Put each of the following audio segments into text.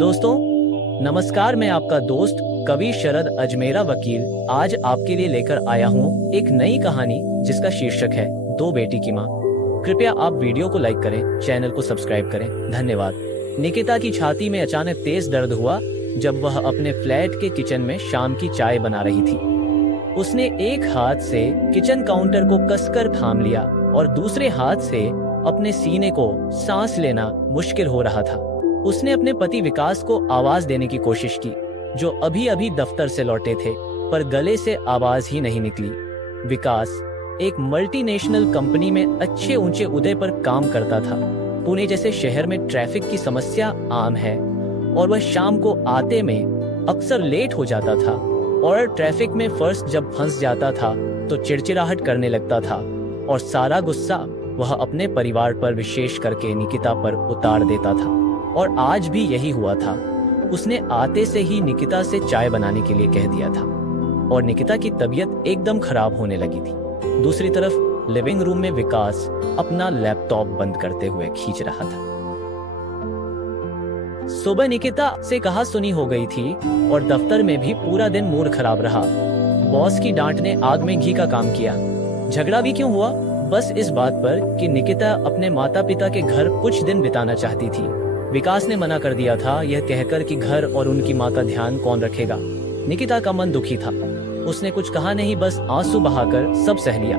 दोस्तों नमस्कार, मैं आपका दोस्त कवि शरद अजमेरा वकील आज आपके लिए लेकर आया हूँ एक नई कहानी जिसका शीर्षक है दो बेटी की माँ। कृपया आप वीडियो को लाइक करें, चैनल को सब्सक्राइब करें, धन्यवाद। निकिता की छाती में अचानक तेज दर्द हुआ जब वह अपने फ्लैट के किचन में शाम की चाय बना रही थी। उसने एक हाथ से किचन काउंटर को कसकर थाम लिया और दूसरे हाथ से अपने सीने को सांस लेना मुश्किल हो रहा था। उसने अपने पति विकास को आवाज देने की कोशिश की, जो अभी अभी दफ्तर से लौटे थे, पर गले से आवाज ही नहीं निकली। विकास एक मल्टीनेशनल कंपनी में अच्छे ऊंचे ओहदे पर काम करता था। पुणे जैसे शहर में ट्रैफिक की समस्या आम है और वह शाम को आते में अक्सर लेट हो जाता था और ट्रैफिक में फर्स्ट जब फंस जाता था तो चिड़चिड़ाहट करने लगता था और सारा गुस्सा वह अपने परिवार पर, विशेष करके निकिता पर उतार देता था। और आज भी यही हुआ था। उसने आते से ही निकिता से चाय बनाने के लिए कह दिया था और निकिता की तबीयत एकदम खराब होने लगी थी। दूसरी तरफ लिविंग रूम में विकास अपना लैपटॉप बंद करते हुए खींच रहा था। सुबह निकिता से कहा सुनी हो गई थी और दफ्तर में भी पूरा दिन मूड खराब रहा। बॉस की डांट ने आग में घी का काम किया। झगड़ा भी क्यों हुआ? बस इस बात पर कि निकिता अपने माता पिता के घर कुछ दिन बिताना चाहती थी। विकास ने मना कर दिया था, यह कहकर कि घर और उनकी माँ का ध्यान कौन रखेगा। निकिता का मन दुखी था। उसने कुछ कहा नहीं, बस आंसू बहाकर सब सह लिया।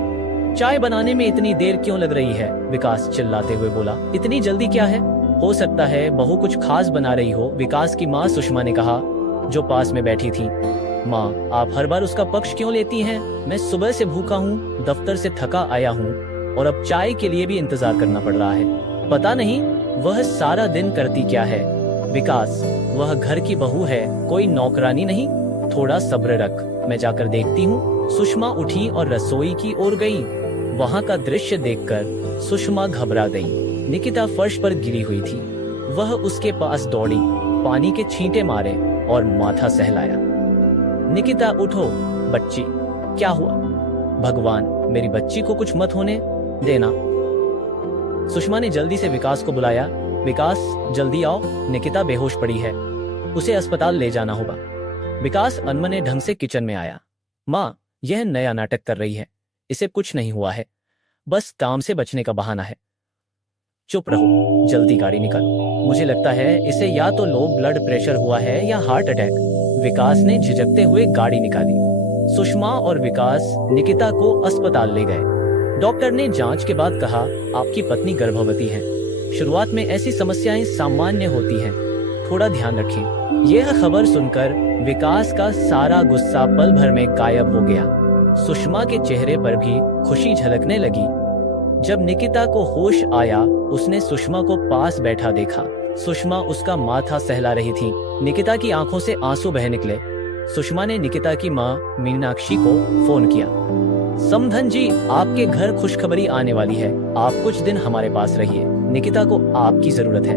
चाय बनाने में इतनी देर क्यों लग रही है? विकास चिल्लाते हुए बोला। इतनी जल्दी क्या है? हो सकता है बहू कुछ खास बना रही हो, विकास की माँ सुषमा ने कहा, जो पास में बैठी थी। माँ, आप हर बार उसका पक्ष क्यों लेती हैं? मैं सुबह से भूखा हूँ, दफ्तर से थका आया हूँ और अब चाय के लिए भी इंतजार करना पड़ रहा है। पता नहीं वह सारा दिन करती क्या है। विकास, वह घर की बहू है, कोई नौकरानी नहीं। थोड़ा सब्र रख, मैं जाकर देखती हूँ। सुषमा उठी और रसोई की ओर गई। वहाँ का दृश्य देखकर सुषमा घबरा गई। निकिता फर्श पर गिरी हुई थी। वह उसके पास दौड़ी, पानी के छींटे मारे और माथा सहलाया। निकिता, उठो बच्ची, क्या हुआ? भगवान, मेरी बच्ची को कुछ मत होने देना। सुषमा ने जल्दी से विकास को बुलाया। विकास, जल्दी आओ, निकिता बेहोश पड़ी है, उसे अस्पताल ले जाना होगा। विकास अनमने ढंग से किचन में आया। माँ, यह नया नाटक कर रही है, इसे कुछ नहीं हुआ है, बस काम से बचने का बहाना है। चुप रहो, जल्दी गाड़ी निकालो। मुझे लगता है इसे या तो लो ब्लड प्रेशर हुआ है या हार्ट अटैक। विकास ने झिझकते हुए गाड़ी निकाली। सुषमा और विकास निकिता को अस्पताल ले गए। डॉक्टर ने जांच के बाद कहा, आपकी पत्नी गर्भवती है। शुरुआत में ऐसी समस्याएं सामान्य होती हैं, थोड़ा ध्यान रखें। यह खबर सुनकर विकास का सारा गुस्सा पल भर में गायब हो गया। सुषमा के चेहरे पर भी खुशी झलकने लगी। जब निकिता को होश आया, उसने सुषमा को पास बैठा देखा। सुषमा उसका माथा सहला रही थी। निकिता की आंखों से आंसू बह निकले। सुषमा ने निकिता की माँ मीनाक्षी को फोन किया। समधन जी, आपके घर खुशखबरी आने वाली है, आप कुछ दिन हमारे पास रहिए, निकिता को आपकी जरूरत है।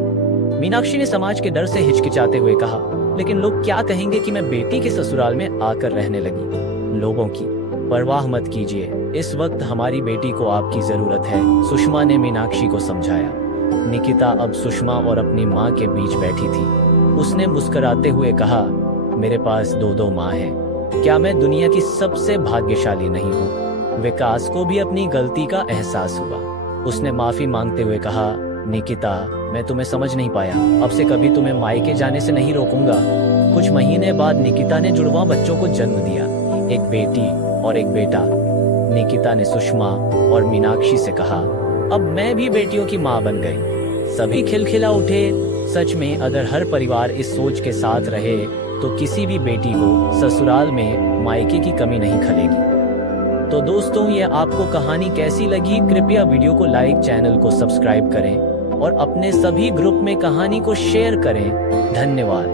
मीनाक्षी ने समाज के डर से हिचकिचाते हुए कहा, लेकिन लोग क्या कहेंगे कि मैं बेटी के ससुराल में आकर रहने लगी। लोगों की परवाह मत कीजिए, इस वक्त हमारी बेटी को आपकी जरूरत है, सुषमा ने मीनाक्षी को समझाया। निकिता अब सुषमा और अपनी माँ के बीच बैठी थी। उसने मुस्कुराते हुए कहा, मेरे पास दो माँ हैं, क्या मैं दुनिया की सबसे भाग्यशाली नहीं हूँ? विकास को भी अपनी गलती का एहसास हुआ। उसने माफी मांगते हुए कहा, निकिता, मैं तुम्हें समझ नहीं पाया, अब से कभी तुम्हें मायके जाने से नहीं रोकूंगा। कुछ महीने बाद निकिता ने जुड़वा बच्चों को जन्म दिया, एक बेटी और एक बेटा। निकिता ने सुषमा और मीनाक्षी से कहा, अब मैं भी बेटियों की माँ बन गई। सभी खिलखिला उठे। सच में अगर हर परिवार इस सोच के साथ रहे तो किसी भी बेटी को ससुराल में मायके की कमी नहीं खलेगी। तो दोस्तों, ये आपको कहानी कैसी लगी? कृपया वीडियो को लाइक, चैनल को सब्सक्राइब करें और अपने सभी ग्रुप में कहानी को शेयर करें। धन्यवाद।